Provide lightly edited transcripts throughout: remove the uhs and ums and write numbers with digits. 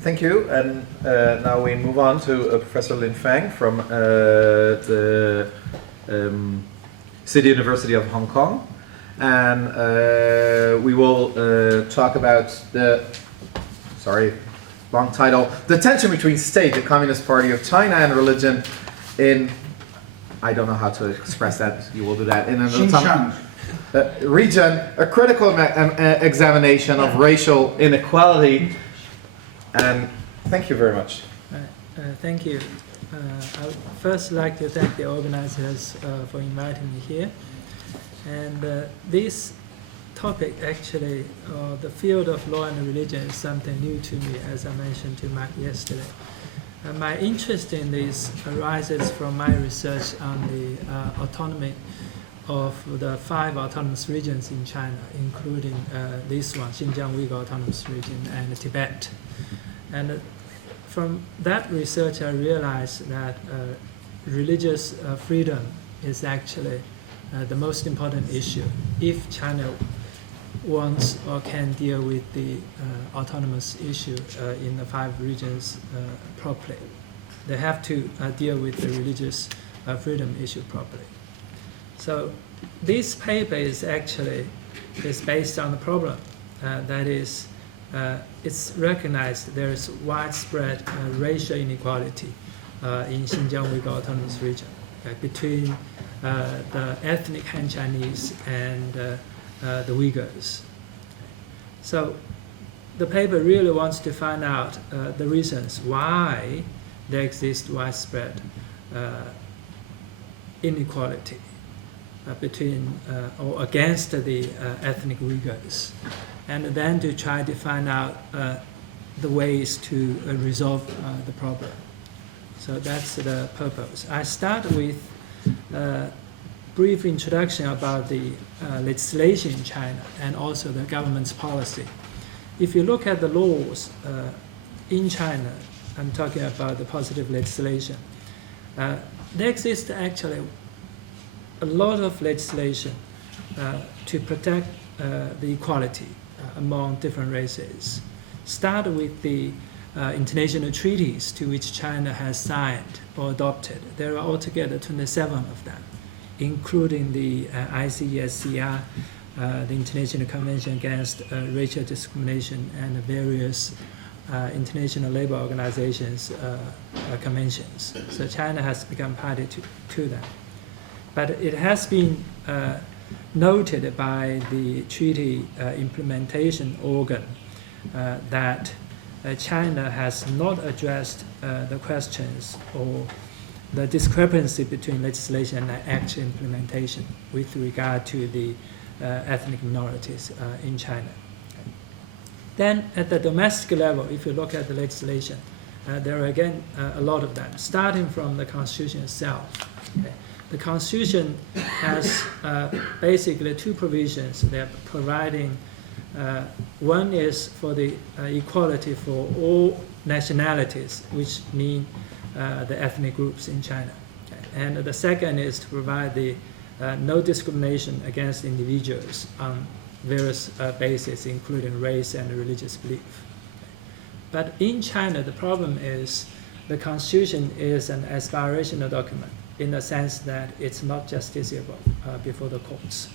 Thank you, and now we move on to Professor Lin Feng from the City University of Hong Kong, and we will talk about the, long title, the tension between state, the Communist Party of China, and religion in, I don't know how to express that, you will do that, in an region, a critical examination of racial inequality. And thank you very much. Thank you. I would first like to thank the organizers for inviting me here. And this topic actually, the field of law and religion, is something new to me, as I mentioned to Matt yesterday. My interest in this arises from my research on the autonomy of the 5 autonomous regions in China, including this one, Xinjiang Uyghur Autonomous Region, and Tibet. And from that research, I realized that religious freedom is actually the most important issue if China wants or can deal with the autonomous issue in the 5 regions properly. They have to deal with the religious freedom issue properly. So this paper is based on the problem that is, it's recognized there is widespread racial inequality in Xinjiang Uyghur Autonomous Region between the ethnic Han Chinese and the Uyghurs. So the paper really wants to find out the reasons why there exists widespread inequality between or against the ethnic Uyghurs, and then to try to find out the ways to resolve the problem. So that's the purpose. I start with a brief introduction about the legislation in China and also the government's policy. If you look at the laws in China, I'm talking about the positive legislation, there exists actually a lot of legislation to protect the equality among different races. Start with the international treaties to which China has signed or adopted. There are altogether 27 of them, including the ICSCR, the International Convention Against Racial Discrimination, and the various international labor organizations conventions. So China has become party to them. But it has been noted by the treaty implementation organ that China has not addressed the questions or the discrepancy between legislation and actual implementation with regard to the ethnic minorities in China. Then at the domestic level, if you look at the legislation, there are again a lot of them, starting from the Constitution itself. Okay. The Constitution has basically 2 provisions. They're providing, one is for the equality for all nationalities, which mean the ethnic groups in China. Okay. And the second is to provide the no discrimination against individuals on various bases, including race and religious belief. Okay. But in China, the problem is the Constitution is an aspirational document, in the sense that it's not justiciable before the courts.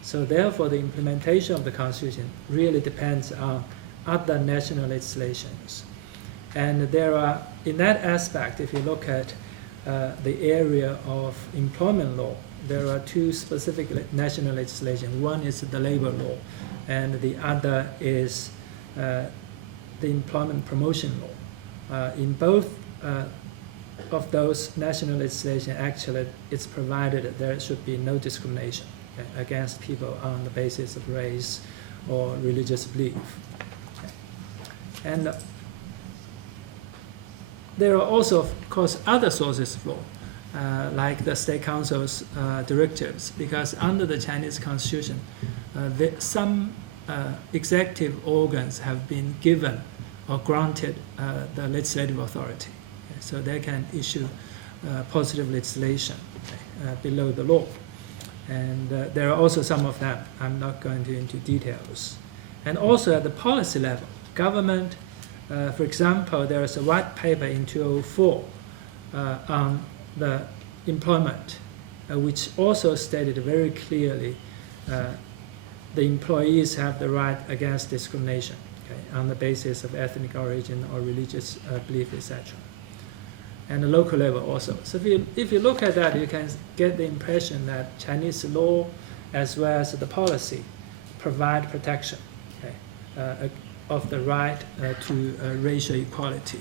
So therefore, the implementation of the Constitution really depends on other national legislations. And there are, in that aspect, if you look at the area of employment law, there are 2 specific national legislation. One is the labor law, and the other is the employment promotion law. In both of those national legislation, actually, it's provided that there should be no discrimination against people on the basis of race or religious belief. And there are also, of course, other sources of law, like the State Council's directives, because under the Chinese Constitution, some executive organs have been given or granted the legislative authority. So they can issue positive legislation below the law. And there are also some of them. I'm not going into details. And also at the policy level, government For example, there is a white paper in 2004 on the employment, which also stated very clearly the employees have the right against discrimination, okay, on the basis of ethnic origin or religious belief, etc. And the local level also. So if you look at that, you can get the impression that Chinese law as well as the policy provide protection, okay, of the right to racial equality.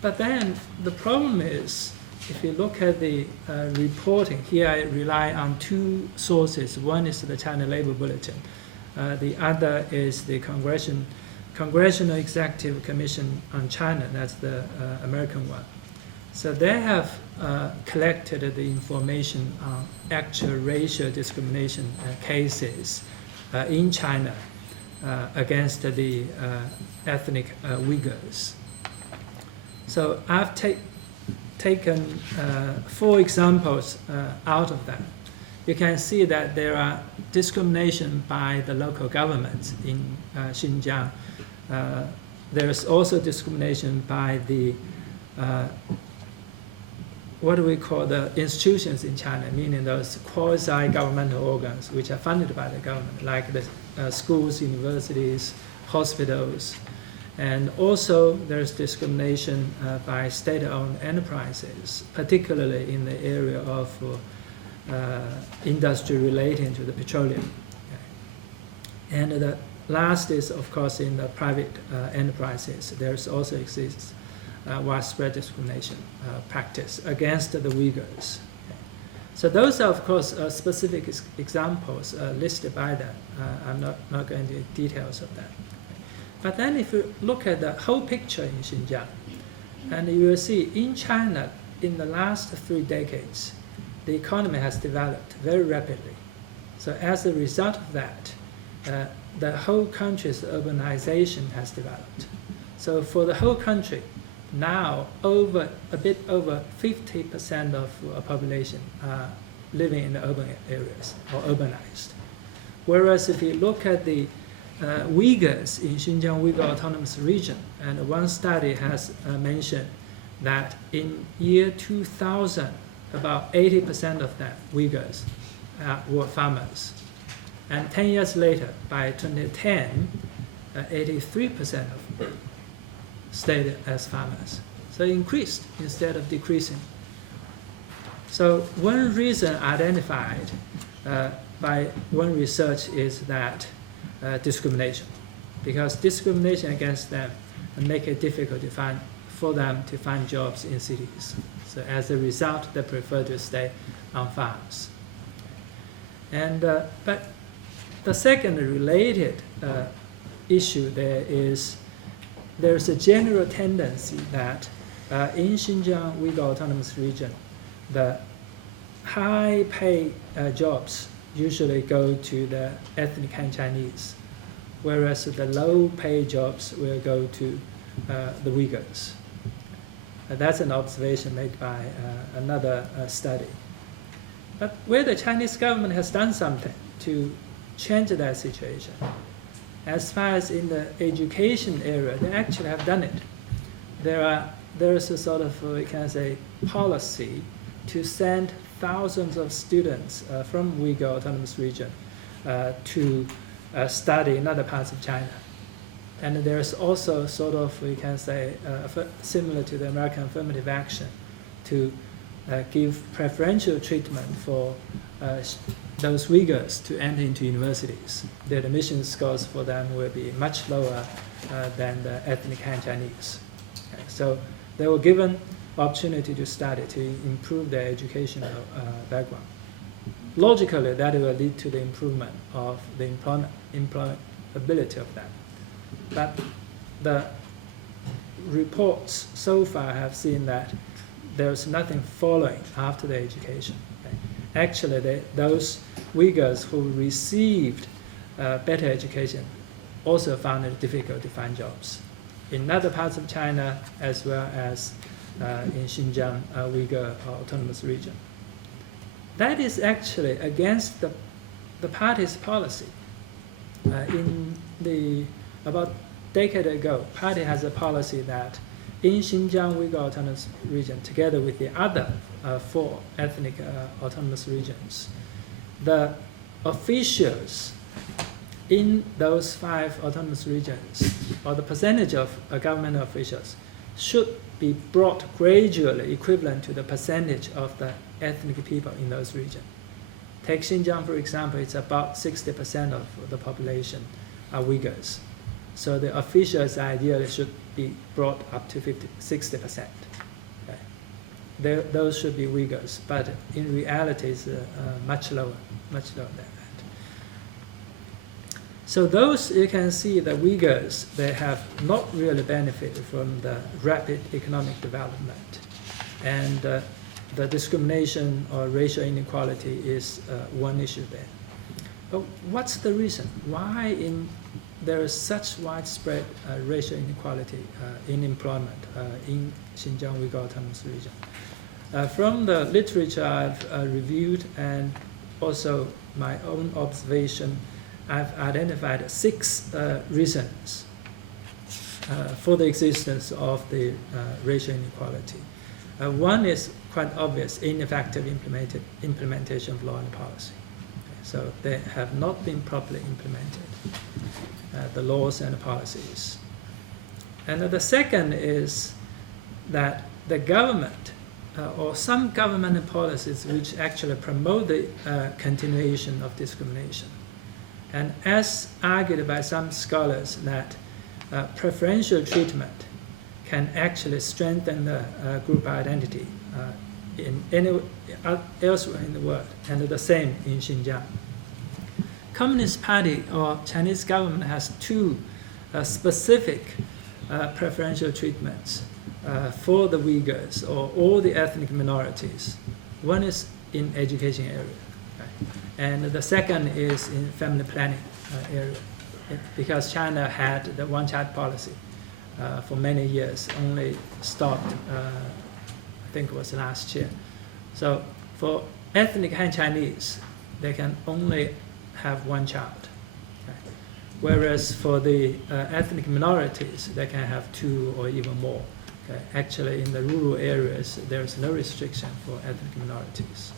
But then the problem is, if you look at the reporting, here I rely on two sources. One is the China Labor Bulletin. The other is the Congressional Executive Commission on China, that's the American one. So they have collected the information on actual racial discrimination cases in China against the ethnic Uyghurs. So I've taken 4 examples out of that. You can see that there are discrimination by the local governments in Xinjiang. There's also discrimination by the what do we call the institutions in China, meaning those quasi-governmental organs which are funded by the government, like the schools, universities, hospitals. And also there's discrimination by state-owned enterprises, particularly in the area of industry relating to the petroleum. Okay. And the last is, of course, in the private enterprises. There's also exists widespread discrimination practice against the Uyghurs. Okay. So those are, of course, specific examples listed by them. I'm not going into details of that. But then if you look at the whole picture in Xinjiang, and you will see in China, in the last 3 decades, the economy has developed very rapidly. So as a result of that, the whole country's urbanization has developed. So for the whole country, now a bit over 50% of a population are living in the urban areas or urbanized. Whereas if you look at the Uyghurs in Xinjiang Uyghur Autonomous Region, and one study has mentioned that in year 2000, about 80% of them, Uyghurs, were farmers. And 10 years later, by 2010, 83% of them stayed as farmers. So it increased instead of decreasing. So one reason identified by one research is that discrimination, because discrimination against them make it difficult for them to find jobs in cities. So as a result, they prefer to stay on farms. And but the second related issue there's a general tendency that in Xinjiang Uyghur Autonomous Region, the high-paid jobs usually go to the ethnic Han Chinese, whereas the low-paid jobs will go to the Uyghurs. That's an observation made by another study. But where the Chinese government has done something to change that situation, as far as in the education area, they actually have done it. There is a sort of, we can say, policy to send thousands of students from Uyghur Autonomous Region to study in other parts of China. And there's also sort of, we can say, similar to the American affirmative action, to give preferential treatment for those Uyghurs to enter into universities. The admission scores for them will be much lower than the ethnic Han Chinese. Okay. So they were given opportunity to study to improve their educational background. Logically, that will lead to the improvement of the employability of them. But the reports so far have seen that there's nothing following after the education. Okay. Actually, those Uyghurs who received better education also found it difficult to find jobs in other parts of China as well as in Xinjiang Uyghur Autonomous Region. That is actually against the party's policy. In the about decade ago, party has a policy that in Xinjiang Uyghur Autonomous Region, together with the other 4 ethnic autonomous regions, the officials in those 5 autonomous regions, or the percentage of government officials, should be brought gradually equivalent to the percentage of the ethnic people in those regions. Take Xinjiang, for example, it's about 60% of the population are Uyghurs. So the officials ideally should be brought up to 60%. Okay. Those should be Uyghurs, but in reality it's much lower than that. So those, you can see the Uyghurs, they have not really benefited from the rapid economic development. And the discrimination or racial inequality is one issue there. But what's the reason? Why there is such widespread racial inequality in employment in Xinjiang Uyghur Autonomous Region? From the literature I've reviewed and also my own observation, I've identified 6 reasons for the existence of the racial inequality. One is quite obvious, ineffective implementation of law and policy. So they have not been properly implemented, the laws and the policies. And the second is that the government, or some government policies which actually promote the continuation of discrimination. And as argued by some scholars that preferential treatment can actually strengthen the group identity elsewhere in the world, and the same in Xinjiang. Communist Party or Chinese government has 2 specific preferential treatments for the Uyghurs or all the ethnic minorities. One is in education area, and the second is in family planning area, because China had the one-child policy for many years, only stopped, I think it was last year. So for ethnic Han Chinese, they can only have 1 child. Okay. Whereas for the ethnic minorities, they can have 2 or even more. Okay. Actually, in the rural areas, there is no restriction for ethnic minorities.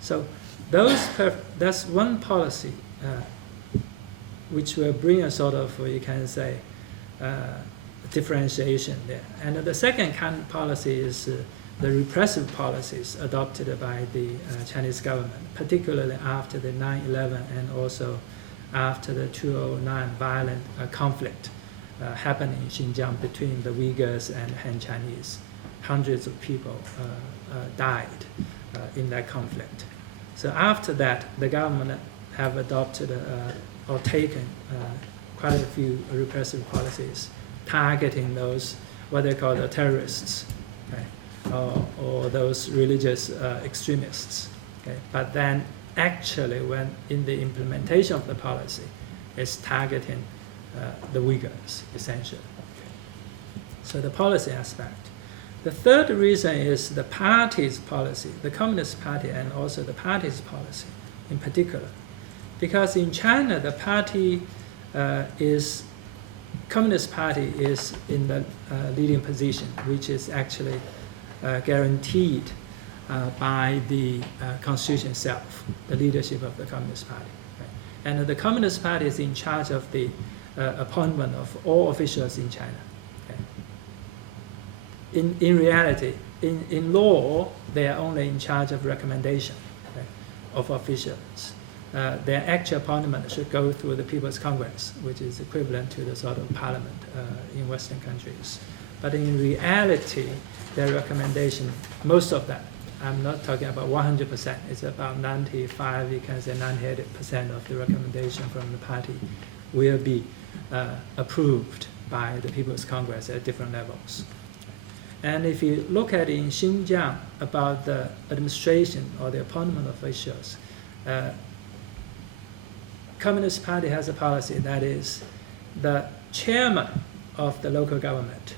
So that's one policy which will bring a sort of, you can say, differentiation there. And the second kind of policy is the repressive policies adopted by the Chinese government, particularly after the 9/11 and also after the 2009 violent conflict happened in Xinjiang between the Uyghurs and Han Chinese. Hundreds of people died in that conflict. So after that, the government have adopted or taken quite a few repressive policies targeting those, what they call the terrorists, okay, or those religious extremists. Okay. But then actually when in the implementation of the policy, it's targeting the Uyghurs, essentially. So the policy aspect. The third reason is the party's policy, the Communist Party and also the party's policy in particular. Because in China, the party Communist Party is in the leading position, which is actually guaranteed by the Constitution itself, the leadership of the Communist Party. Right? And the Communist Party is in charge of the appointment of all officials in China. Okay? In reality, in law, they are only in charge of recommendation, okay, of officials. Their actual appointment should go through the People's Congress, which is equivalent to the sort of parliament in Western countries. But in reality, their recommendation, most of that, I'm not talking about 100%, it's about 95, you can say 98% of the recommendation from the party will be approved by the People's Congress at different levels. And if you look at in Xinjiang about the administration or the appointment of officials, Communist Party has a policy that is the chairman of the local government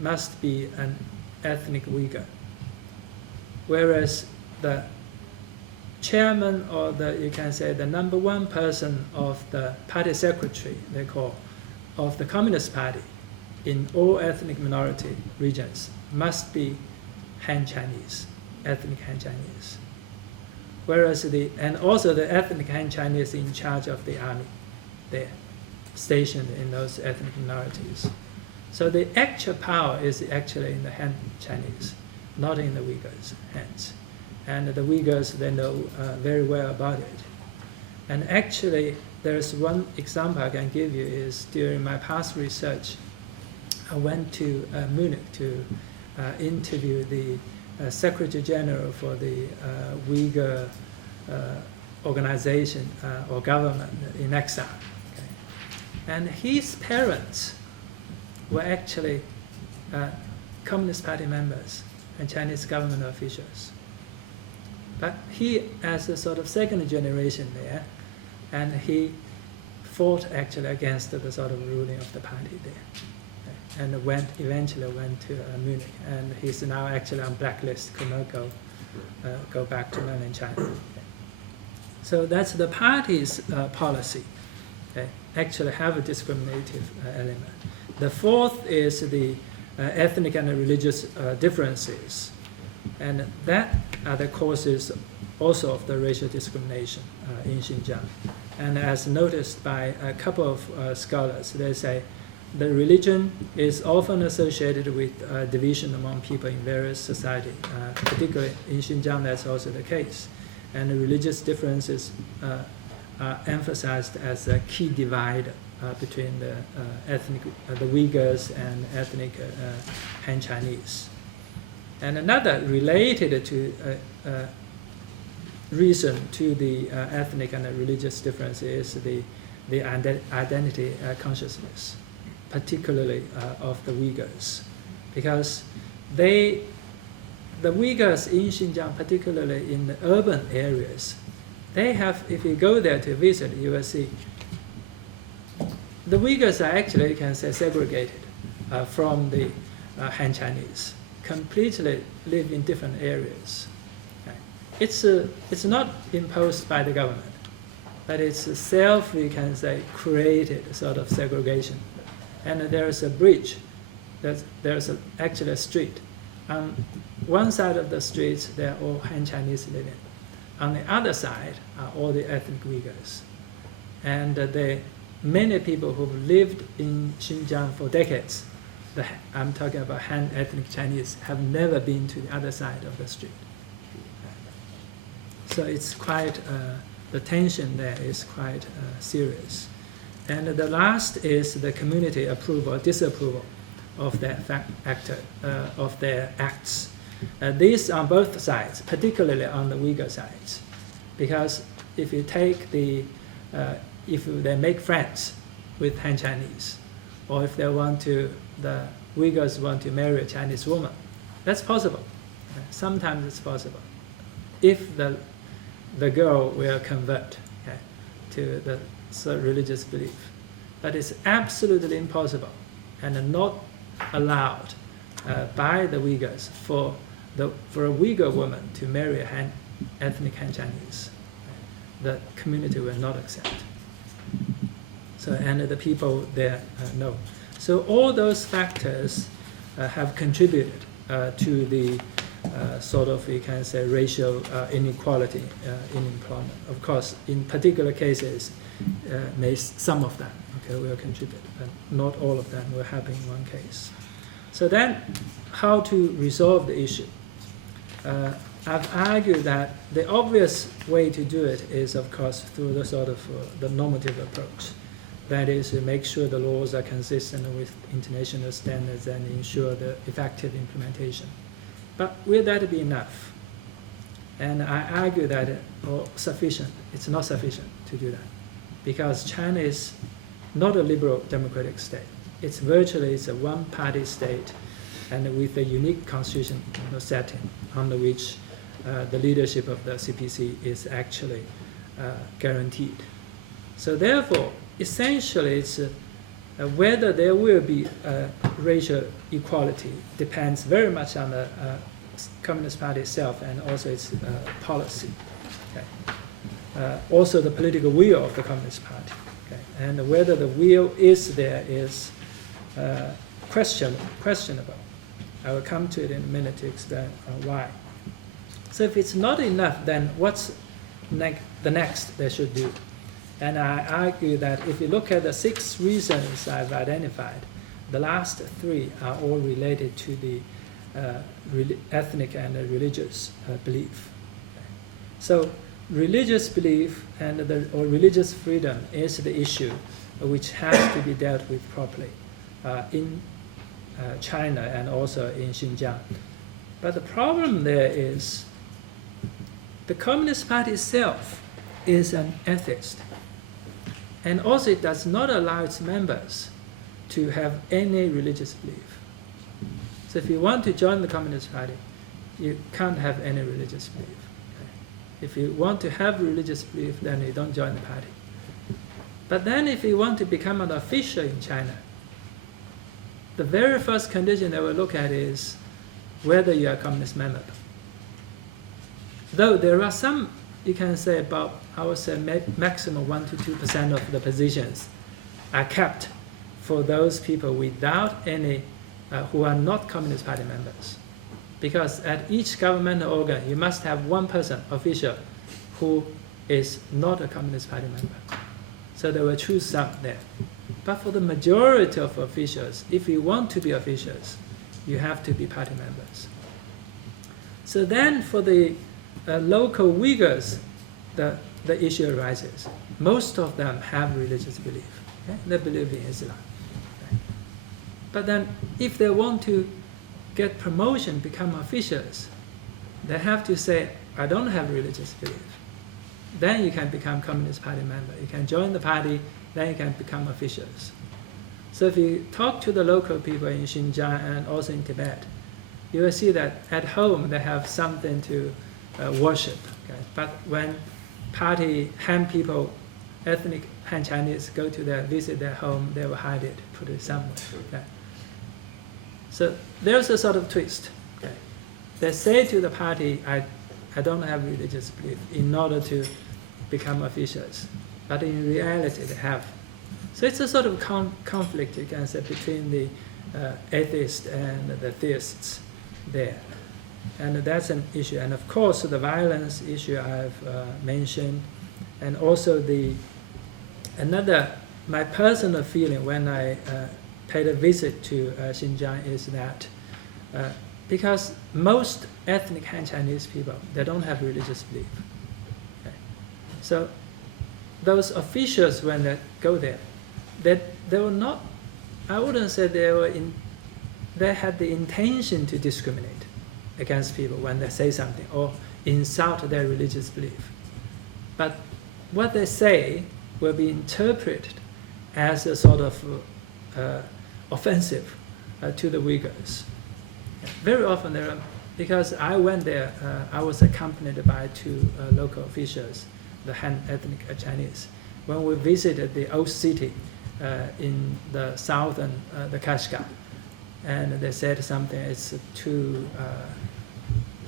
must be an ethnic Uyghur, whereas the chairman or you can say the number 1 person of the party secretary, they call, of the Communist Party in all ethnic minority regions must be Han Chinese, ethnic Han Chinese. Whereas and also the ethnic Han Chinese in charge of the army there, stationed in those ethnic minorities. So the actual power is actually in the Han Chinese, not in the Uyghurs' hands. And the Uyghurs, they know very well about it. And actually, there's one example I can give you is during my past research, I went to Munich to interview the Secretary General for the Uyghur organization or government in exile. Okay. And his parents were actually Communist Party members and Chinese government officials. But he, as a sort of second generation there, and he fought actually against the sort of ruling of the party there, and eventually went to Munich, and he's now actually on blacklist, could not go back to mainland China. So that's the party's policy. Actually have a discriminative element. The fourth is the ethnic and religious differences, and that are the causes also of the racial discrimination in Xinjiang. And as noticed by a couple of scholars, they say the religion is often associated with division among people in various societies. Particularly in Xinjiang, that's also the case. And the religious differences are emphasized as a key divider between the the Uyghurs and ethnic Han Chinese. And another related to reason to the ethnic and religious difference is the identity consciousness, particularly of the Uyghurs, because the Uyghurs in Xinjiang, particularly in the urban areas, they have, if you go there to visit, you will see the Uyghurs are actually, you can say, segregated from the Han Chinese, completely live in different areas. Okay. It's not imposed by the government, but it's a self, we can say, created sort of segregation. And there's a bridge, there's actually a street. On one side of the streets, they're all Han Chinese living. On the other side are all the ethnic Uyghurs. And many people who've lived in Xinjiang for decades, I'm talking about Han ethnic Chinese, have never been to the other side of the street. So it's quite, the tension there is quite serious. And the last is the community approval or disapproval of their of their acts. These on both sides, particularly on the Uyghur sides, because if you take if they make friends with Han Chinese, or if the Uyghurs want to marry a Chinese woman, that's possible. Sometimes it's possible, if the girl will convert to the religious belief. But it's absolutely impossible and not allowed by the Uyghurs for a Uyghur woman to marry an ethnic Han Chinese. The community will not accept. So, and the people there know. So all those factors have contributed to the sort of, you can say, racial inequality in employment. Of course, in particular cases, some of them will contribute, but not all of them will happen in one case. So then, how to resolve the issue? I've argued that the obvious way to do it is, of course, through the sort of the normative approach. That is, to make sure the laws are consistent with international standards and ensure the effective implementation. But will that be enough? And I argue that it's not sufficient to do that, because China is not a liberal democratic state. It's a one-party state, and with a unique constitution setting under which the leadership of the CPC is actually guaranteed. So therefore, essentially, it's whether there will be racial equality depends very much on the Communist Party itself and also its policy. Okay. Also the political will of the Communist Party. Okay. and whether the will is there is questionable. I will come to it in a minute to explain why. So if it's not enough, then what's the next they should do? And I argue that if you look at the 6 reasons I've identified, the last 3 are all related to the ethnic and religious belief. So religious belief and or religious freedom is the issue which has to be dealt with properly in China and also in Xinjiang. But the problem there is the Communist Party itself is an atheist. And also it does not allow its members to have any religious belief. So if you want to join the Communist Party, you can't have any religious belief. Okay? If you want to have religious belief, then you don't join the party. But then if you want to become an official in China, the very first condition they will look at is whether you are a communist member. Though there are some, you can say about, I would say maximum 1 to 2% of the positions are kept for those people without any, who are not Communist Party members. Because at each governmental organ, you must have one person, official, who is not a Communist Party member. So they will choose some there. But for the majority of officials, if you want to be officials, you have to be party members. So then for the local Uyghurs, the issue arises. Most of them have religious belief. Okay? They believe in Islam. Okay? But then if they want to get promotion, become officials, they have to say, I don't have religious belief. Then you can become Communist Party member. You can join the party, then you can become officials. So if you talk to the local people in Xinjiang and also in Tibet, you will see that at home they have something to worship. Okay? But when party Han people, ethnic Han Chinese, go to visit their home, they will hide it, put it somewhere. Okay? So there's a sort of twist. Okay? They say to the party, I don't have religious belief in order to become officials. But in reality, they have. So it's a sort of conflict, you can say, between the atheists and the theists there. And that's an issue. And of course, the violence issue I've mentioned. And also my personal feeling when I paid a visit to Xinjiang is that because most ethnic Han Chinese people, they don't have religious belief. Okay? So those officials, when they go there, they were not, I wouldn't say they had the intention to discriminate against people when they say something or insult their religious belief. But what they say will be interpreted as a sort of offensive to the Uyghurs. Very often there are, because I went there, I was accompanied by 2 local officials, the Han ethnic Chinese. When we visited the old city in the southern, the Kashgar, and they said something, it's too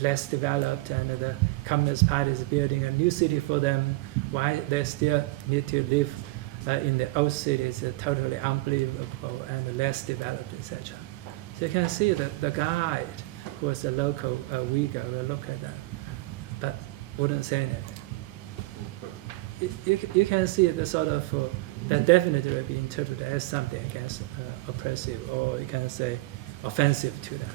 less developed and the Communist Party is building a new city for them, why they still need to live in the old city is totally unbelievable and less developed, etc. So you can see that the guide, who was a local Uyghur, will look at that, but wouldn't say anything. You can see the sort of, that definitely will be interpreted as something against oppressive, or you can say offensive to them.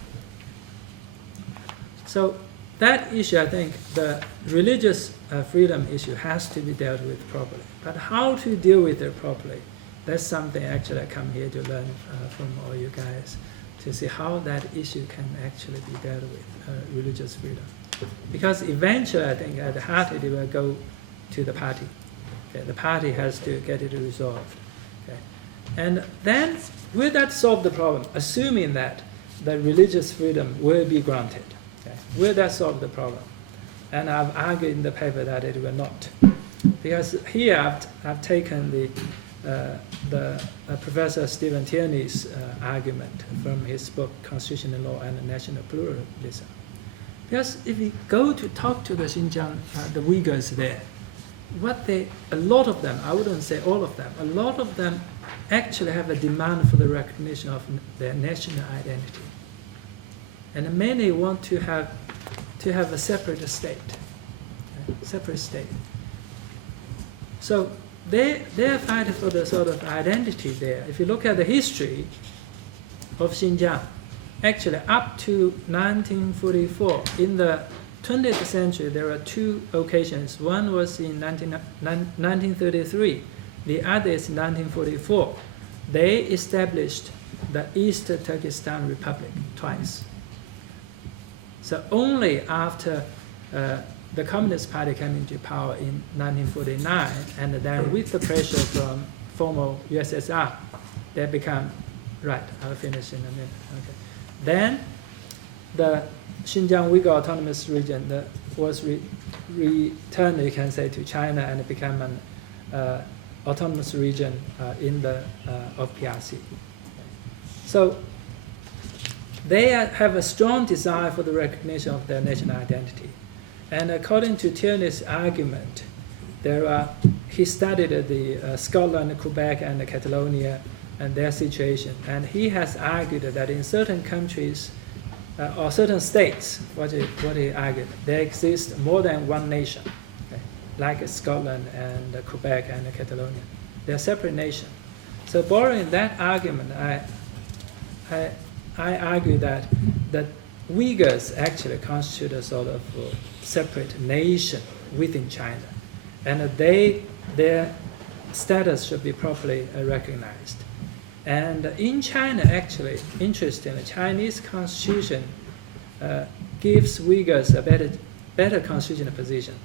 So that issue, I think, the religious freedom issue has to be dealt with properly. But how to deal with it properly, that's something actually I come here to learn from all you guys, to see how that issue can actually be dealt with, religious freedom. Because eventually, I think, at the heart, it will go to the party. Okay? The party has to get it resolved. Okay? And then, will that solve the problem, assuming that the religious freedom will be granted? Okay? Will that solve the problem? And I've argued in the paper that it will not. Because here I've taken the Professor Stephen Tierney's argument from his book, Constitutional Law and National Pluralism. Because if we go to talk to the Xinjiang, the Uyghurs there, a lot of them, I wouldn't say all of them, a lot of them actually have a demand for the recognition of their national identity. And many want to have a separate state, So they're fighting for the sort of identity there. If you look at the history of Xinjiang, actually up to 1944, in the 20th century, there are two occasions. One was in 1933, the other is 1944. They established the East Turkestan Republic twice. So only after the Communist Party came into power in 1949, and then with the pressure from former USSR, they become, right, I'll finish in a minute. Okay. Then the Xinjiang Uyghur Autonomous Region was returned, you can say, to China and became an autonomous region of PRC. So they have a strong desire for the recognition of their national identity. And according to Tierney's argument, he studied the Scotland, Quebec, and Catalonia and their situation. And he has argued that in certain countries or certain states, what he argued, there exists more than one nation, okay, like Scotland and Quebec and Catalonia. They're separate nations. So borrowing that argument, I argue that Uyghurs actually constitute a sort of separate nation within China, and their status should be properly recognized. And in China, actually, interestingly, Chinese constitution gives Uyghurs a better constitutional position.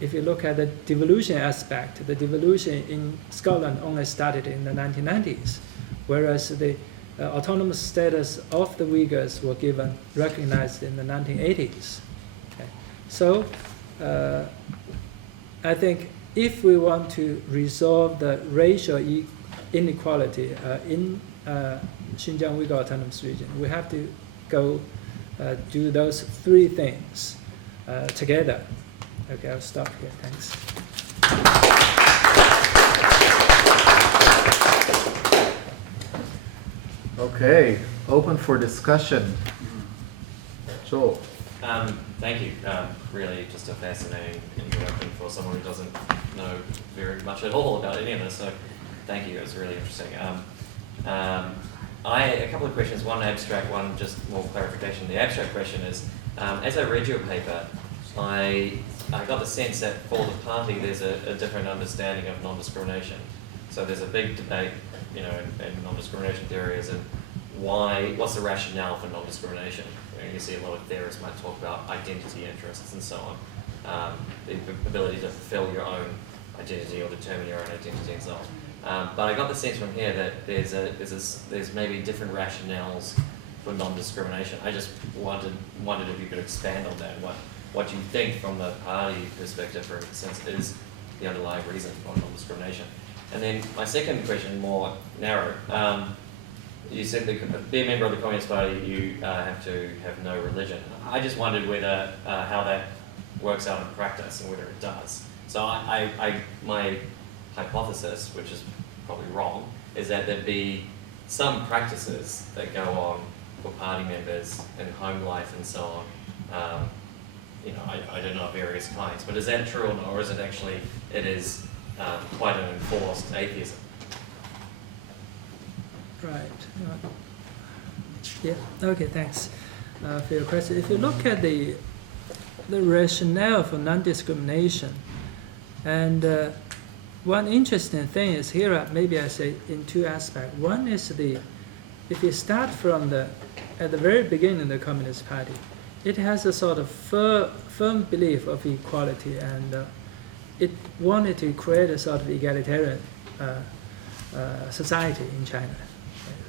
If you look at the devolution aspect, the devolution in Scotland only started in the 1990s, whereas the autonomous status of the Uyghurs were recognized in the 1980s. Okay. So I think if we want to resolve the racial inequality in Xinjiang Uyghur Autonomous Region, we have to go do those three things together. Okay, I'll stop here. Thanks. Okay, open for discussion. Joel. Thank you. Really just a fascinating introduction for someone who doesn't know very much at all about any of this. So thank you. It was really interesting. A couple of questions, one abstract, one just more clarification. The abstract question is, as I read your paper, I got the sense that for the party there's a different understanding of non-discrimination. So there's a big debate, in non-discrimination theories and what's the rationale for non-discrimination. You see a lot of theorists might talk about identity interests and so on, the ability to fulfill your own identity or determine your own identity and so on. But I got the sense from here that there's maybe different rationales for non-discrimination. I just wondered if you could expand on that, what you think from the party perspective, for instance, is the underlying reason for non-discrimination. And then my second question, more narrow, you said that to be a member of the Communist Party, you have to have no religion. I just wondered whether how that works out in practice and whether it does. So my hypothesis, which is probably wrong, is that there'd be some practices that go on for party members in home life and so on. I don't know various kinds, but is that true or is it actually quite an enforced atheism? Right. Yeah. Okay. Thanks for your question. If you look at the rationale for non-discrimination, and one interesting thing is here, maybe I say in two aspects. One is if you start from at the very beginning of the Communist Party, it has a sort of firm belief of equality, and it wanted to create a sort of egalitarian society in China.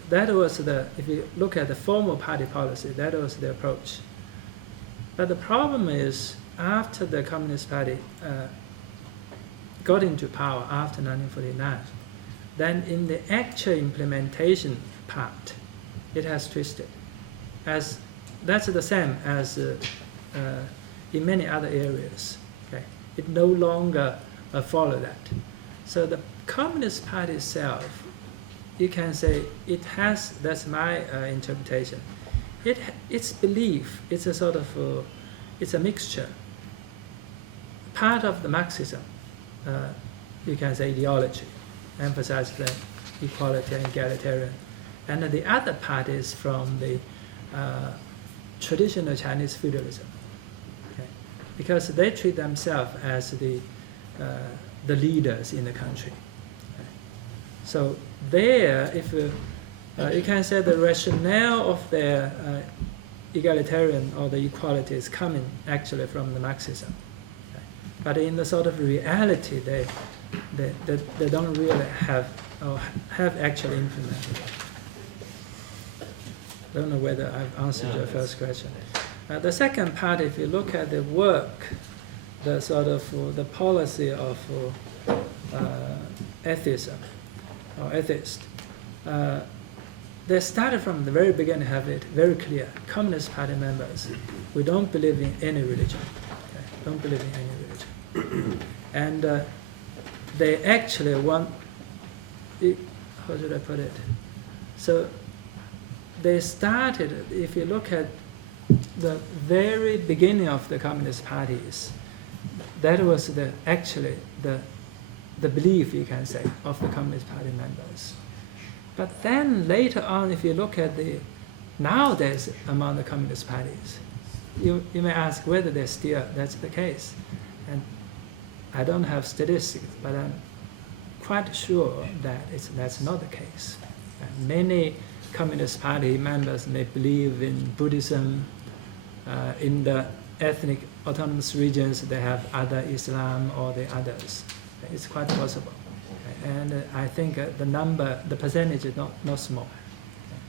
That was if you look at the formal party policy, that was the approach. But the problem is, after the Communist Party got into power after 1949, then in the actual implementation part, it has twisted. That's the same as in many other areas. Okay? It no longer follow that. So the Communist Party itself, you can say it has, that's my interpretation, its belief, it's a sort of, it's a mixture. Part of the Marxism, you can say ideology, emphasize the equality and egalitarian. And the other part is from the traditional Chinese feudalism, okay? Because they treat themselves as the leaders in the country. Okay? So there, if you can say the rationale of their egalitarian or the equality is coming actually from the Marxism. Okay? But in the sort of reality, they don't really have actually implemented. I don't know whether I've answered your first question. The second part, if you look at the work, the sort of the policy of atheism or atheist, they started from the very beginning, have it very clear. Communist Party members, we don't believe in any religion. Okay? Don't believe in any religion. And they actually want, how should I put it? So they started, if you look at the very beginning of the Communist parties, that was actually the belief, you can say, of the Communist Party members. But then later on, if you look at the nowadays among the Communist parties, you may ask whether that's the case. And I don't have statistics, but I'm quite sure that that's not the case. And many Communist Party members may believe in Buddhism. In the ethnic autonomous regions, they have other Islam or the others. It's quite possible. And I think the percentage is not small.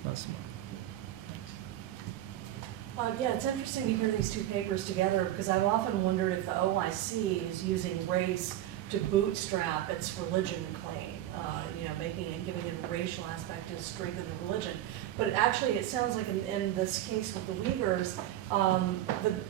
Not small. Yeah, it's interesting to hear these two papers together because I've often wondered if the OIC is using race to bootstrap its religion claim, making and giving it a racial aspect to strengthen the religion. But actually, it sounds like in this case with the Uyghurs,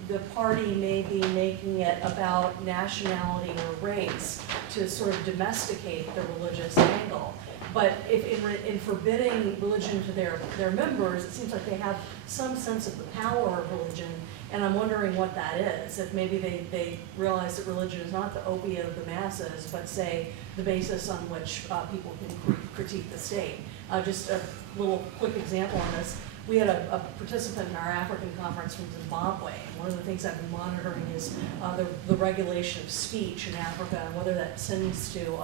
the party may be making it about nationality or race to sort of domesticate the religious angle. But if in forbidding religion to their members, it seems like they have some sense of the power of religion, and I'm wondering what that is. If maybe they realize that religion is not the opiate of the masses, but say the basis on which people can critique the state. Just a little quick example on this. We had a participant in our African conference from Zimbabwe, and one of the things I've been monitoring is the regulation of speech in Africa and whether that tends to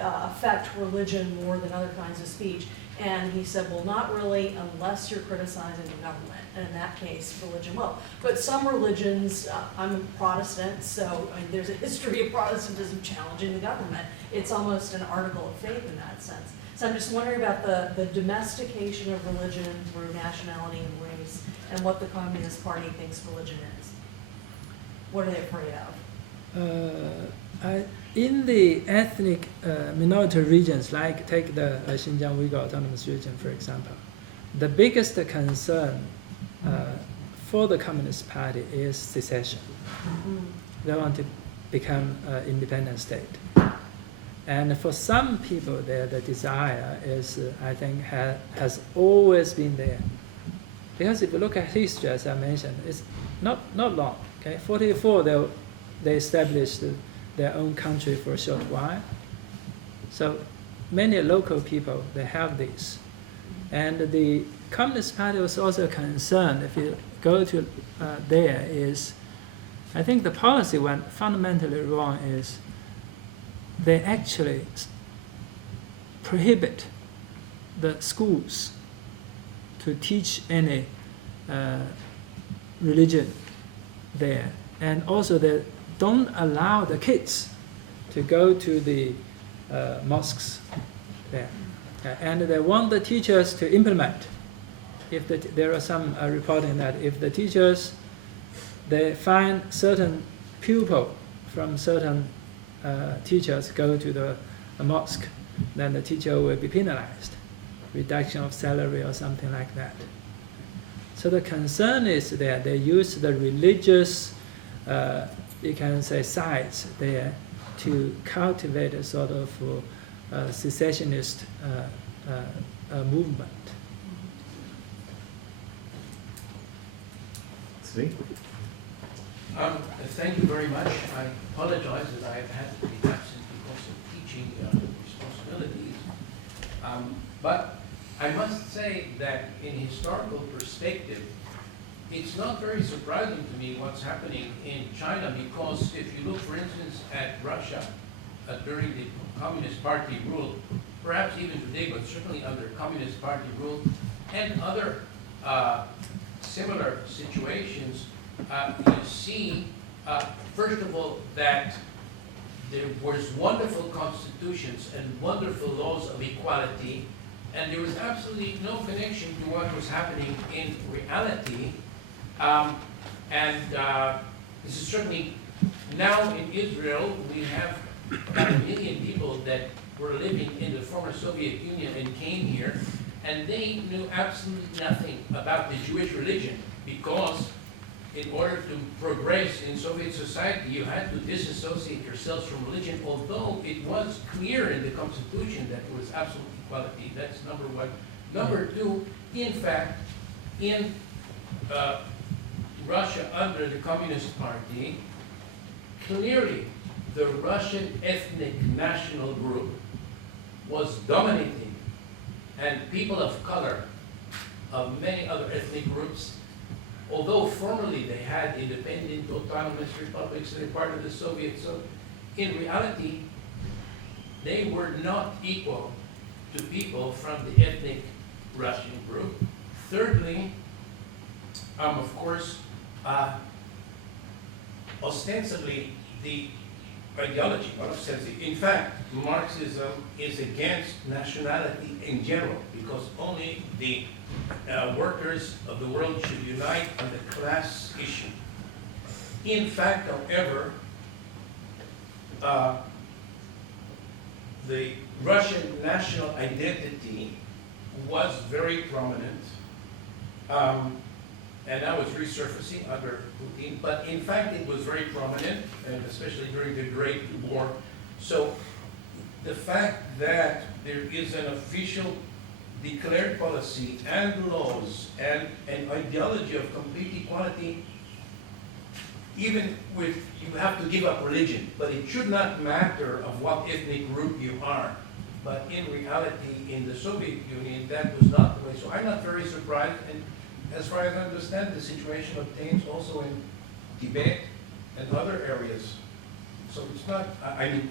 affect religion more than other kinds of speech. And he said, well, not really unless you're criticizing the government. And in that case, religion will. But some religions, I'm a Protestant, so there's a history of Protestantism challenging the government. It's almost an article of faith in that sense. So I'm just wondering about the domestication of religion through nationality and race and what the Communist Party thinks religion is. What are they afraid of? In the ethnic minority regions, like take the Xinjiang Uyghur Autonomous Region, for example, the biggest concern for the Communist Party is secession. Mm-hmm. They want to become an independent state. And for some people there, the desire is, I think, has always been there. Because if you look at history, as I mentioned, it's not long. Okay, 44 they established their own country for a short while. So many local people, they have this. And the Communist Party was also concerned, if you go to there, is, I think the policy went fundamentally wrong is they actually prohibit the schools to teach any religion there. And also they don't allow the kids to go to the mosques there. And they want the teachers to implement. If there are some reporting that if the teachers, they find certain pupil from certain teachers go to the mosque, then the teacher will be penalized, reduction of salary or something like that. So the concern is that they use the religious, you can say, sites there to cultivate a sort of secessionist movement. See? Thank you very much. I apologize that I have had to be absent because of teaching responsibilities. But I must say that in historical perspective, it's not very surprising to me what's happening in China, because if you look, for instance, at Russia during the Communist Party rule, perhaps even today, but certainly under Communist Party rule, and other similar situations, you see, first of all, that there was wonderful constitutions and wonderful laws of equality, and there was absolutely no connection to what was happening in reality. This is certainly now in Israel, we have about 1 million people that were living in the former Soviet Union and came here, and they knew absolutely nothing about the Jewish religion, because in order to progress in Soviet society, you had to disassociate yourselves from religion, although it was clear in the Constitution that there was absolute equality. That's number one. Number two, in fact, in Russia under the Communist Party, clearly the Russian ethnic national group was dominating, and people of color of many other ethnic groups, although formally they had independent autonomous republics, they're part of the Soviet, so in reality, they were not equal to people from the ethnic Russian group. Thirdly, of course, ostensibly the ideology, not ostensibly, in fact, Marxism is against nationality in general, because only the workers of the world should unite on the class issue. In fact, however, the Russian national identity was very prominent, and now it's resurfacing under Putin, but in fact it was very prominent, and especially during the Great War. So the fact that there is an official declared policy and laws and an ideology of complete equality, even with, you have to give up religion, but it should not matter of what ethnic group you are. But in reality, in the Soviet Union, that was not the way. So I'm not very surprised, and as far as I understand, the situation obtains also in Tibet and other areas. So it's not, I mean,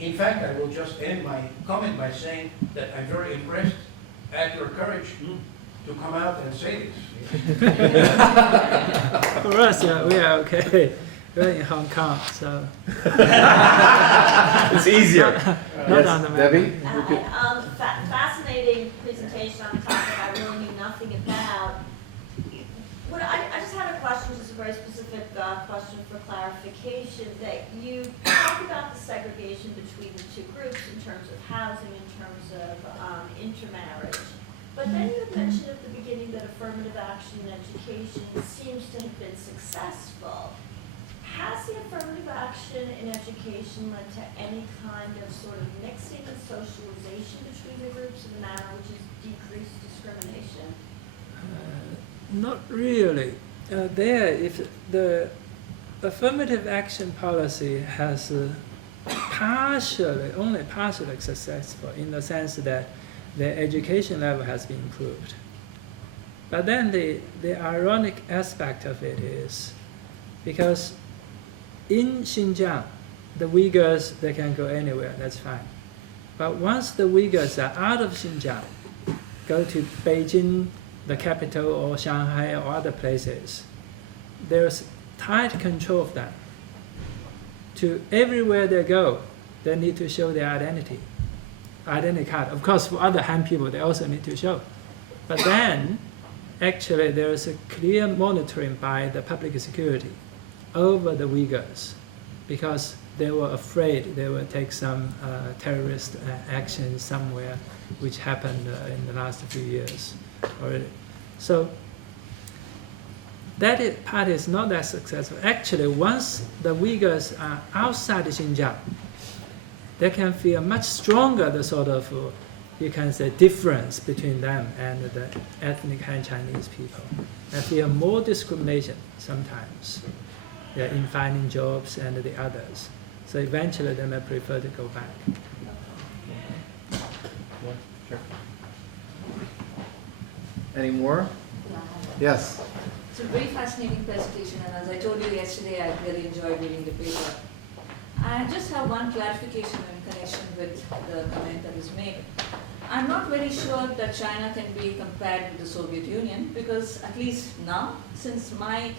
in fact, I will just end my comment by saying that I'm very impressed at your courage to come out and say this. For us, yeah, we are okay. We're in Hong Kong, so. It's easier. Not on the map. Debbie? Fascinating presentation on a topic I really knew nothing about. I just had a question, just a very specific question for clarification, that you talk about the segregation between the two groups in terms of housing, in terms of intermarriage. But then you had mentioned at the beginning that affirmative action in education seems to have been successful. Has the affirmative action in education led to any kind of sort of mixing and socialization between the groups in a manner which has decreased discrimination? Not really. If the affirmative action policy has only partially successful in the sense that the education level has been improved. But then the ironic aspect of it is, because in Xinjiang, the Uyghurs, they can go anywhere, that's fine. But once the Uyghurs are out of Xinjiang, go to Beijing, the capital, or Shanghai, or other places, there's tight control of them. To everywhere they go, they need to show their identity card. Of course, for other Han people, they also need to show. But then, actually, there's a clear monitoring by the public security over the Uyghurs, because they were afraid they would take some terrorist action somewhere, which happened in the last few years already. So party is not that successful. Actually, once the Uyghurs are outside Xinjiang, they can feel much stronger the sort of, you can say, difference between them and the ethnic Han Chinese people. They feel more discrimination sometimes, in finding jobs and the others. So eventually they may prefer to go back. Sure. Any more? Yes. It's a very fascinating presentation, and as I told you yesterday, I really enjoyed reading the paper. I just have one clarification in connection with the comment that was made. I'm not very sure that China can be compared with the Soviet Union, because at least now, since my,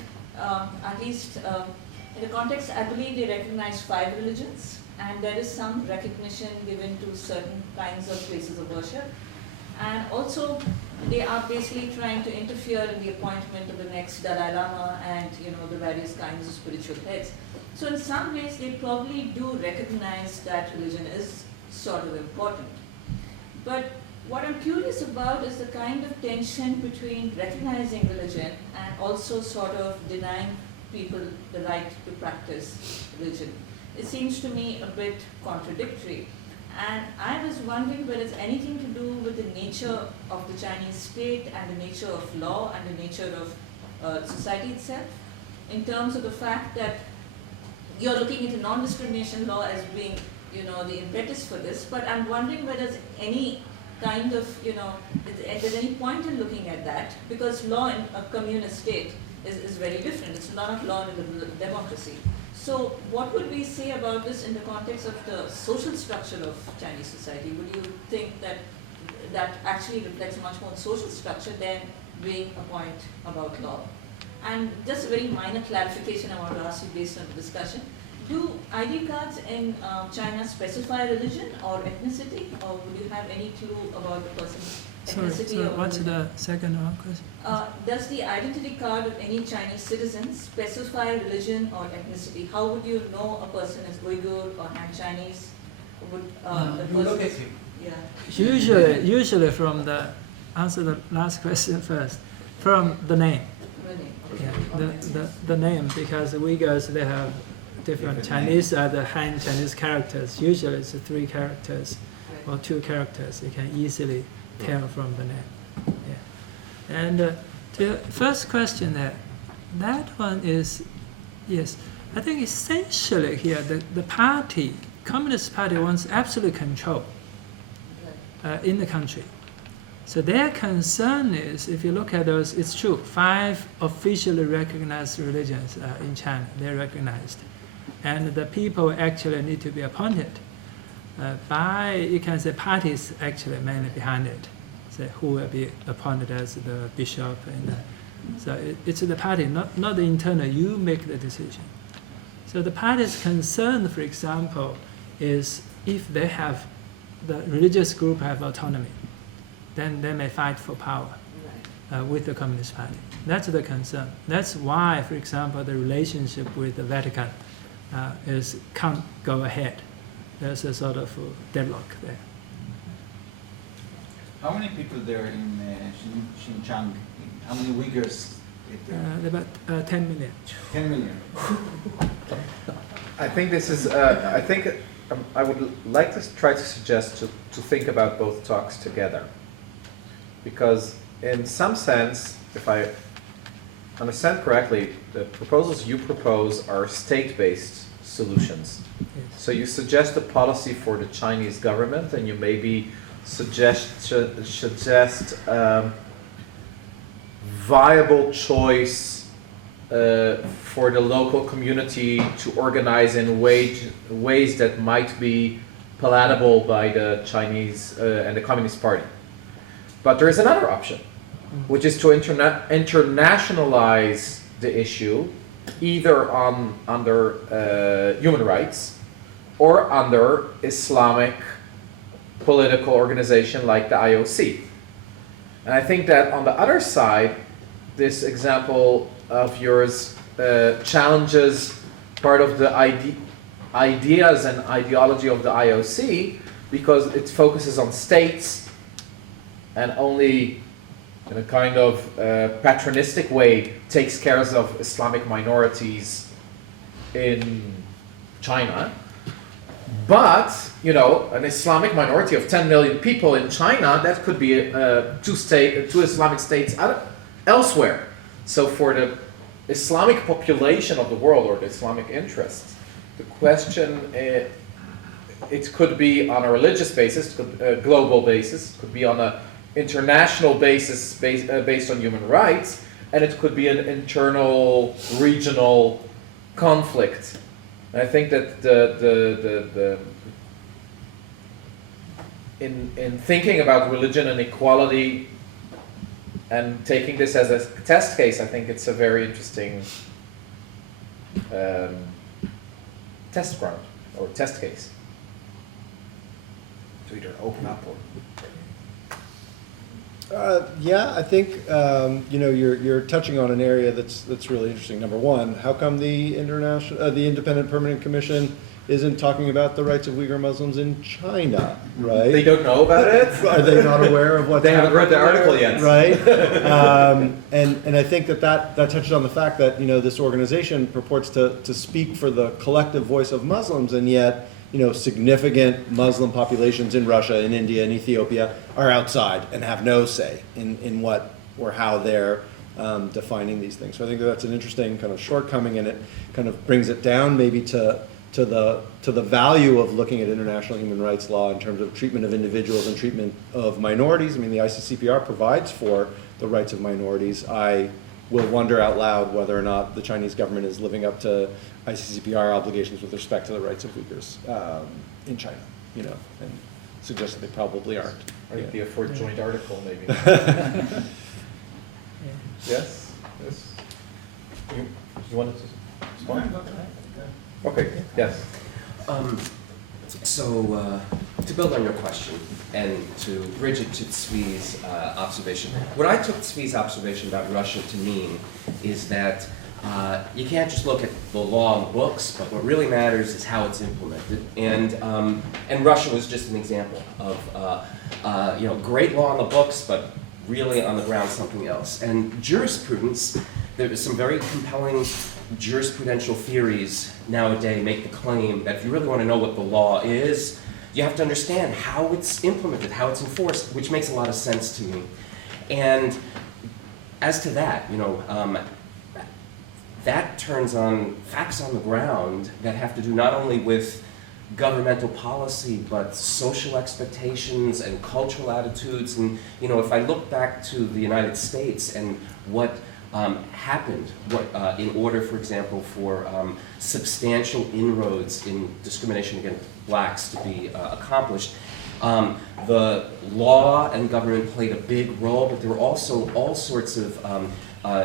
in the context, I believe they recognize 5 religions, and there is some recognition given to certain kinds of places of worship. And also, they are basically trying to interfere in the appointment of the next Dalai Lama and the various kinds of spiritual heads. So in some ways, they probably do recognize that religion is sort of important. But what I'm curious about is the kind of tension between recognizing religion and also sort of denying people the right to practice religion. It seems to me a bit contradictory. And I was wondering whether it's anything to do with the nature of the Chinese state and the nature of law and the nature of society itself, in terms of the fact that you're looking at a non-discrimination law as being, the impetus for this. But I'm wondering whether there's any kind of, if there's any point in looking at that, because law in a communist state is very different. It's not law in a democracy. So what would we say about this in the context of the social structure of Chinese society? Would you think that that actually reflects much more social structure than being a point about law? And just a very minor clarification I want to ask you based on the discussion. Do ID cards in China specify religion or ethnicity, or would you have any clue about the person's ethnicity? Sorry, or what's religion? the second question? Does the identity card of any Chinese citizen specify religion or ethnicity? How would you know a person is Uyghur or Han Chinese? Would the You look person? at him. Yeah. Usually from the, answer the last question first, from the name. Really? Yeah, Okay. the name, because the Uyghurs, they have different Chinese, the Han Chinese characters. Usually it's 3 characters Right. or 2 characters. You can easily tell from the name. Yeah. And the first question, that one is, yes, I think essentially here the party, Communist Party wants absolute control in the country. So their concern is, if you look at those, it's true, 5 officially recognized religions in China, they're recognized. And the people actually need to be appointed by, you can say, parties actually mainly behind it. So who will be appointed as the bishop. And so it's the party, not the internal, you make the decision. So the party's concern, for example, is if they have, the religious group have autonomy, then they may fight for power with the Communist Party. That's the concern. That's why, for example, the relationship with the Vatican can't go ahead. There's a sort of deadlock there. How many people there in Xinjiang? How many Uyghurs live there? About 10 million. 10 million. I think this is, I think I would like to try to suggest to think about both talks together. Because in some sense, if I understand correctly, the proposals you propose are state-based solutions. Yes. So you suggest a policy for the Chinese government, and you maybe suggest viable choice for the local community to organize in ways that might be palatable by the Chinese and the Communist Party. But there is another option, which is to internationalize the issue, either under human rights or under Islamic political organization like the IOC. And I think that on the other side, this example of yours challenges part of the ideas and ideology of the IOC, because it focuses on states and only in a kind of patronistic way, takes care of Islamic minorities in China. But, you know, an Islamic minority of 10 million people in China, that could be two Islamic states elsewhere. So for the Islamic population of the world, or the Islamic interests, the question, it could be on a religious basis, a global basis, it could be on an international basis based on human rights, and it could be an internal, regional conflict. And I think that in thinking about religion and equality and taking this as a test case, I think it's a very interesting test ground or test case to either open up or. Yeah, I think you know, you're touching on an area that's really interesting. Number one, how come the Independent Permanent Commission isn't talking about the rights of Uyghur Muslims in China, right? They don't know about it. Are they not aware of what's They haven't read the article yet, right? And I think that touches on the fact that, you know, this organization purports to speak for the collective voice of Muslims, and yet, you know, significant Muslim populations in Russia, in India, and Ethiopia are outside and have no say in what or how they're defining these things. So I think that's an interesting kind of shortcoming, and it kind of brings it down maybe to the value of looking at international human rights law in terms of treatment of individuals and treatment of minorities. I mean, the ICCPR provides for the rights of minorities. I will wonder out loud whether or not the Chinese government is living up to ICCPR obligations with respect to the rights of Uyghurs in China, you know, and suggest that they probably aren't. Or it'd be a for joint article, maybe. Yes? Yes? You wanted to respond? Okay, yes. To build on your question and to bridge it to Tzvi's observation, what I took Tzvi's observation about Russia to mean is that you can't just look at the law in the books, but what really matters is how it's implemented. And Russia was just an example of you know, great law in the books, but really on the ground something else. And jurisprudence, there is some very compelling jurisprudential theories nowadays make the claim that if you really want to know what the law is, you have to understand how it's implemented, how it's enforced, which makes a lot of sense to me. And as to that, you know, that turns on facts on the ground that have to do not only with governmental policy, but social expectations and cultural attitudes. And, you know, if I look back to the United States and what happened in order, for example, for substantial inroads in discrimination against blacks to be accomplished. The law and government played a big role, but there were also all sorts of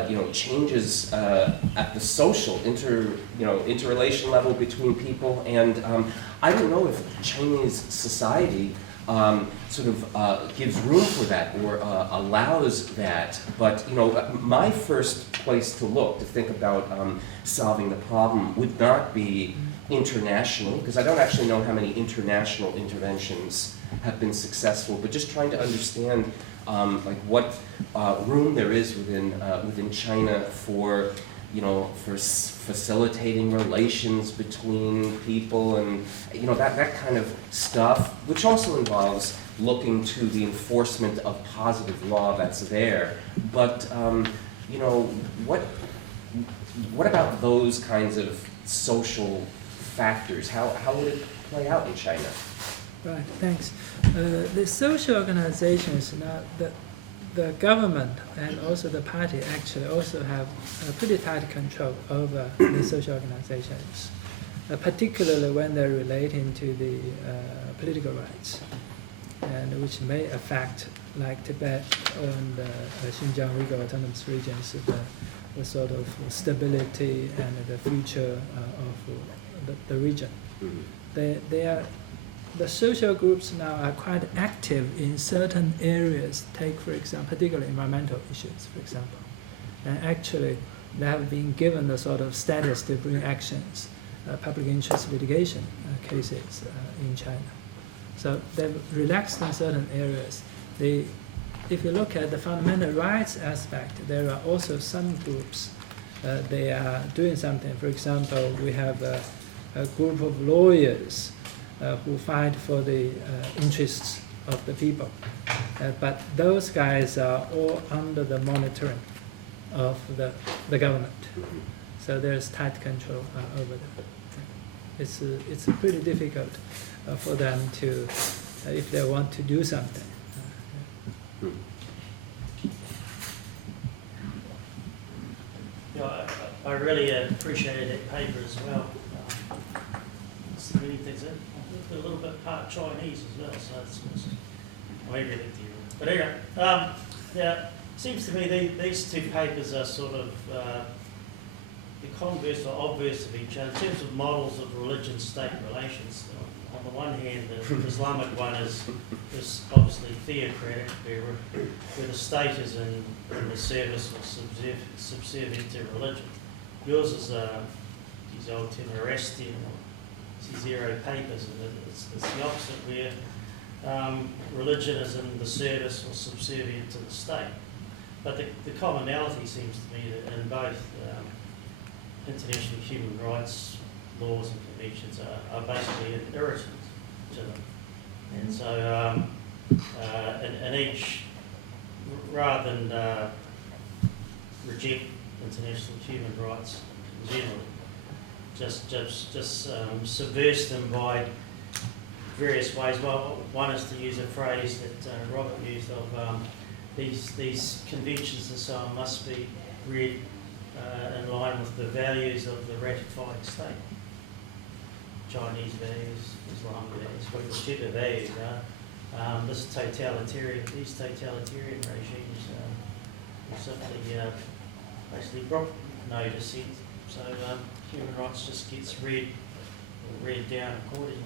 you know, changes at the social interrelation level between people, and I don't know if Chinese society sort of gives room for that or allows that. But, you know, my first place to look to think about solving the problem would not be international, because I don't actually know how many international interventions have been successful, but just trying to understand like what room there is within China for, you know, for facilitating relations between people, and, you know, that kind of stuff, which also involves looking to the enforcement of positive law that's there. But you know, what about those kinds of social factors? How would it play out in China? Right, thanks. The social organizations now, the government and also the party actually also have a pretty tight control over the social organizations, particularly when they're relating to the political rights, and which may affect, like Tibet and Xinjiang Uyghur Autonomous Regions, the sort of stability and the future of the region. Mm-hmm. The social groups now are quite active in certain areas. Take, for example, particularly environmental issues, for example. And actually, they have been given the sort of status to bring actions, public interest litigation cases in China. So they've relaxed in certain areas. They if you look at the fundamental rights aspect, there are also some groups, they are doing something. For example, we have a group of lawyers who fight for the interests of the people. But those guys are all under the monitoring of the government. So there's tight control over them. It's pretty difficult for them to, if they want to do something. I really appreciated that paper as well. There's many things in it. A little bit part Chinese as well, so it's maybe a bit different. But anyway, yeah, it seems to me these two papers are sort of the converse or obverse of each other in terms of models of religion-state relations. On the one hand, the Islamic one is obviously theocratic, where the state is in the service or subservient to religion. Yours is these old term Erastian or Zero papers, and it's the opposite, where religion is in the service or subservient to the state. But the commonality seems to me that in both international human rights laws and conventions are basically an irritant to them. And so in each, rather than reject international human rights in general, just subverse them by various ways. Well, one is to use a phrase that Robert used of these conventions and so on must be read in line with the values of the ratifying state. Chinese values, Islamic values, whichever values are. These totalitarian regimes will simply basically brought no dissent. So human rights just gets read down accordingly.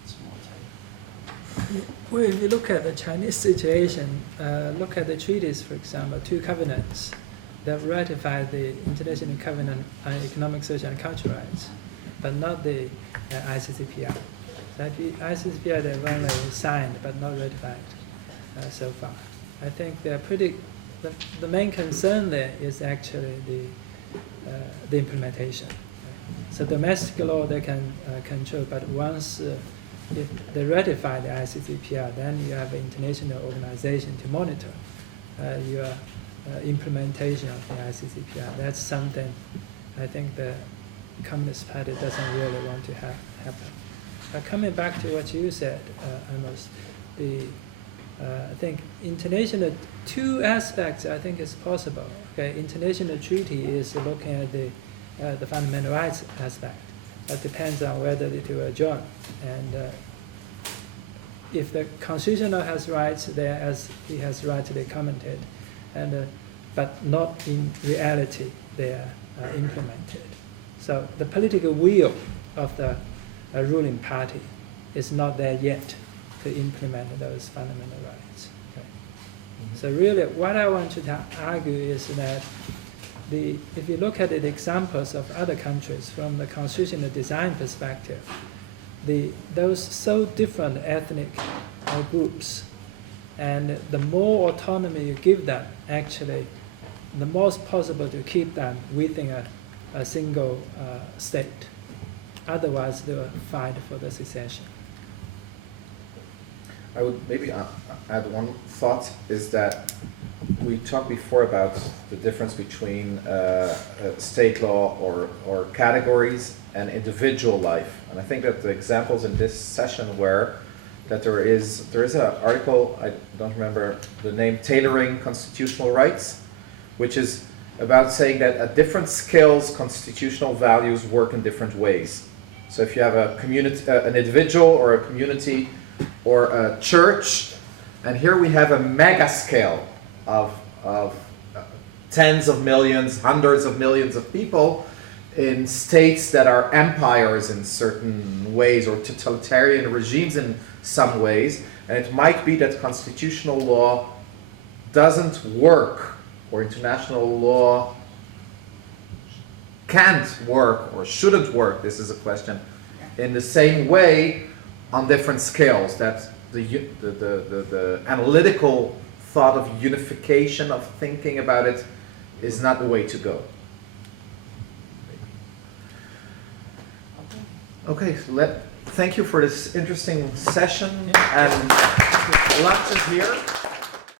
That's my take. Well, if you look at the Chinese situation, look at the treaties, for example, 2 covenants that ratified the International Covenant on Economic, Social and Cultural Rights, but not the ICCPR. So the ICCPR they've only signed but not ratified so far. I think they're pretty. The main concern there is actually the implementation. So domestic law they can control, but once if they ratify the ICCPR, then you have an international organization to monitor your implementation of the ICCPR. That's something I think the Communist Party doesn't really want to have happen. Coming back to what you said, Amos, I think international 2 aspects I think is possible. Okay, international treaty is looking at the fundamental rights aspect. That depends on whether they do a join. And if the constitutional has rights there, as he has rightly commented, and but not in reality they are implemented. So the political will of the ruling party is not there yet to implement those fundamental rights. Okay. So really what I want to argue is that if you look at the examples of other countries from the constitutional design perspective, those so different ethnic groups, and the more autonomy you give them, actually, the more it's possible to keep them within a single state. Otherwise, they will fight for the secession. I would maybe add one thought, is that we talked before about the difference between state law or categories and individual life. And I think that the examples in this session were that there is an article, I don't remember the name, Tailoring Constitutional Rights, which is about saying that at different scales, constitutional values work in different ways. So if you have a community, an individual or a community or a church, and here we have a mega scale of tens of millions, hundreds of millions of people in states that are empires in certain ways or totalitarian regimes in some ways, and it might be that constitutional law doesn't work or international law can't work or shouldn't work, this is a question, in the same way on different scales. That the analytical thought of unification of thinking about it is not the way to go. Okay, so thank you for this interesting session, and lots is here.